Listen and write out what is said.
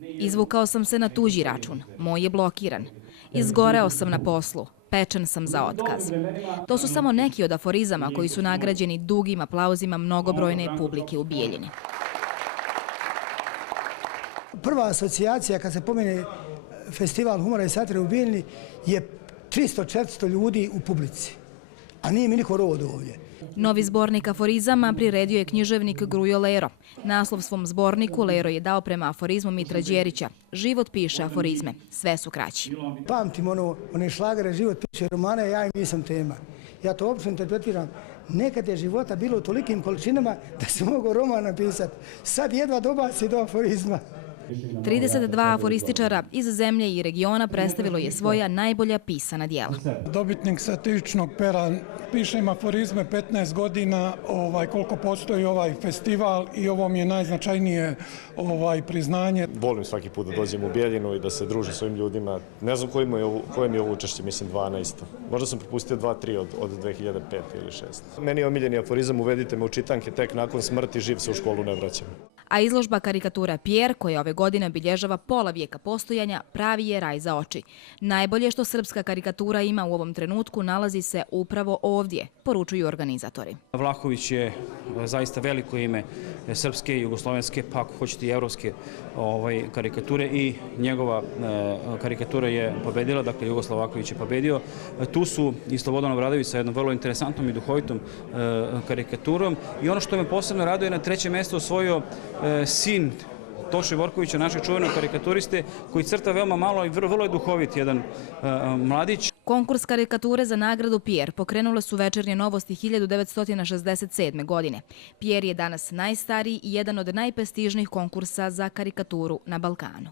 Izvukao sam se na tuđi račun, moj je blokiran. Izgoreo sam na poslu, pečen sam za otkaz. To su samo neki od aforizama koji su nagrađeni dugim aplauzima mnogobrojne publike u Bijeljini. Prva asocijacija kad se pomene Festival humora i satire u Bijeljini je 300-400 ljudi u publici, a nije mi niko rod ovdje. Novi zbornik aforizama priredio je književnik Grujo Lero. Naslov svom zborniku Lero je dao prema aforizmu Mitra Đerića. Život piše aforizme, sve su kraći. Pamtim one šlagere, život piše romane, ja im nisam tema. Ja to uopće interpretiram. Nekad je života bilo u tolikim količinama da se mogu roman napisati. Sad jedva dobaci do aforizma. 32 aforističara iz zemlje i regiona predstavilo je svoja najbolja pisana dijela. Dobitnik satiričnog pera, pišem aforizme 15 godina, koliko postoji ovaj festival i ovo mi je najznačajnije priznanje. Volim svaki put da dođem u Bijeljinu i da se družim s ovim ljudima. Ne znam koje mi je ovo učešće, mislim 12. Možda sam propustio 2-3 od 2005. ili 6. Meni je omiljeni aforizam uvedite me u čitanke, tek nakon smrti živ se u školu ne vraćam. A izložba karikatura Pjer, koja ove godine obilježava pola vijeka postojanja, pravi je raj za oči. Najbolje što srpska karikatura ima u ovom trenutku nalazi se upravo ovdje, poručuju organizatori. Vlahović je zaista veliko ime srpske, jugoslovenske, pa ako hoćete i evropske karikature i njegova karikatura je pobedila, dakle Jugoslav Vlahović je pobedio. Tu su i Slobodan Obradović sa jednom vrlo interesantnom i duhovitom karikaturom i ono što me posebno raduje, na 3. mjesto osvojio sin Toše Vorkovića, našeg čuvenog karikaturiste, koji crta veoma malo i vrlo je duhovit jedan mladić. Konkurs karikature za nagradu Pjer pokrenule su Večernje novosti 1967. godine. Pjer je danas najstariji i jedan od najprestižnijih konkursa za karikaturu na Balkanu.